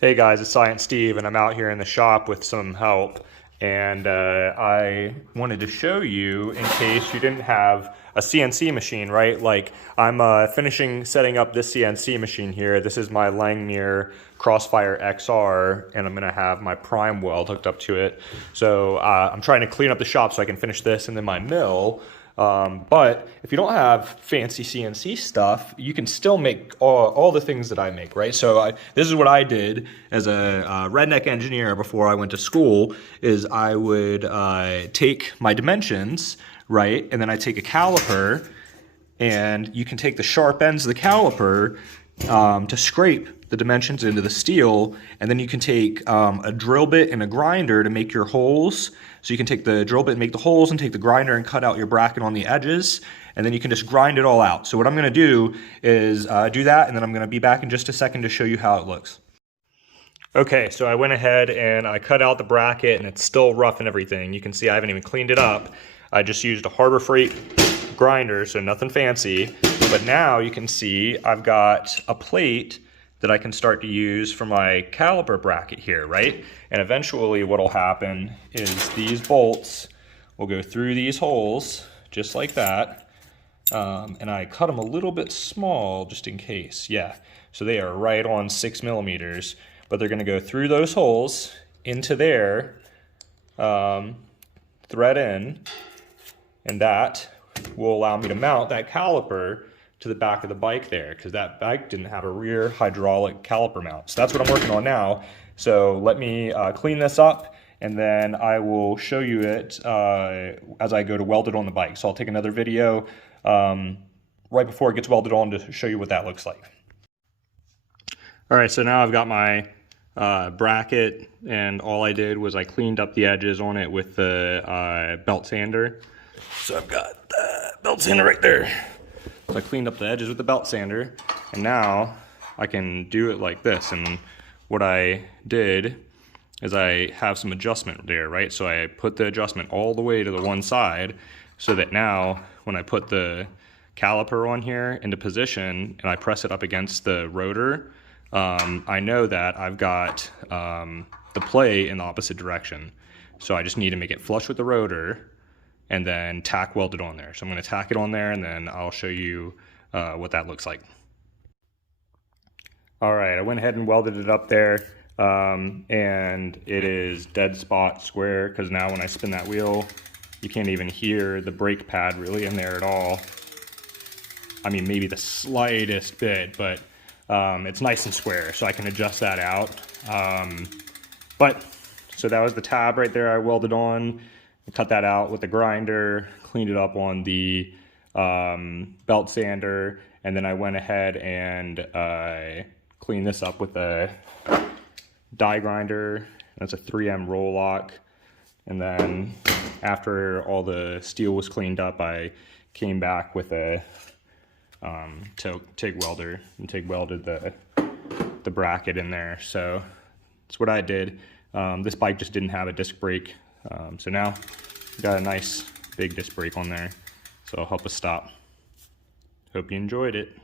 Hey guys, it's Science Steve, and I'm out here in the shop with some help. And I wanted to show you, in case you didn't have a CNC machine, right? Like, I'm finishing setting up this CNC machine here. This is my Langmuir Crossfire XR, and I'm gonna have my prime weld hooked up to it. So I'm trying to clean up the shop so I can finish this and then my mill. But if you don't have fancy CNC stuff, you can still make all the things that I make, right? So this is what I did as a redneck engineer before I went to school, is I would take my dimensions, right? And then I take a caliper, and you can take the sharp ends of the caliper to scrape the dimensions into the steel, and then you can take a drill bit and a grinder to make your holes. So you can take the drill bit and make the holes, and take the grinder and cut out your bracket on the edges, and then you can just grind it all out. So what I'm gonna do is do that, and then I'm gonna be back in just a second to show you how it looks. Okay, so I went ahead and I cut out the bracket, and it's still rough and everything. You can see I haven't even cleaned it up. I just used a Harbor Freight grinder, so nothing fancy. But now you can see I've got a plate that I can start to use for my caliper bracket here, right? And eventually what'll happen is these bolts will go through these holes, just like that. And I cut them a little bit small just in case, yeah. So they are right on 6 millimeters, but they're gonna go through those holes into there, thread in, and that will allow me to mount that caliper to the back of the bike there, because that bike didn't have a rear hydraulic caliper mount. So that's what I'm working on now. So let me clean this up, and then I will show you it as I go to weld it on the bike. So I'll take another video right before it gets welded on to show you what that looks like. All right, so now I've got my bracket, and all I did was I cleaned up the edges on it with the belt sander. So I've got the belt sander right there. So I cleaned up the edges with the belt sander, and now I can do it like this. And what I did is I have some adjustment there, right? So I put the adjustment all the way to the one side, so that now when I put the caliper on here into position and I press it up against the rotor, I know that I've got the play in the opposite direction. So I just need to make it flush with the rotor and then tack weld it on there. So I'm gonna tack it on there, and then I'll show you what that looks like. All right, I went ahead and welded it up there, and it is dead spot square, because now when I spin that wheel, you can't even hear the brake pad really in there at all. I mean, maybe the slightest bit, but it's nice and square, so I can adjust that out. So that was the tab right there I welded on. I cut that out with the grinder, cleaned it up on the belt sander, and then I went ahead and cleaned this up with a die grinder. That's a 3M roll lock. And then after all the steel was cleaned up, I came back with a TIG welder and TIG welded the bracket in there. So that's what I did. This bike just didn't have a disc brake. So now got a nice big disc brake on there, so it'll help us stop. Hope you enjoyed it.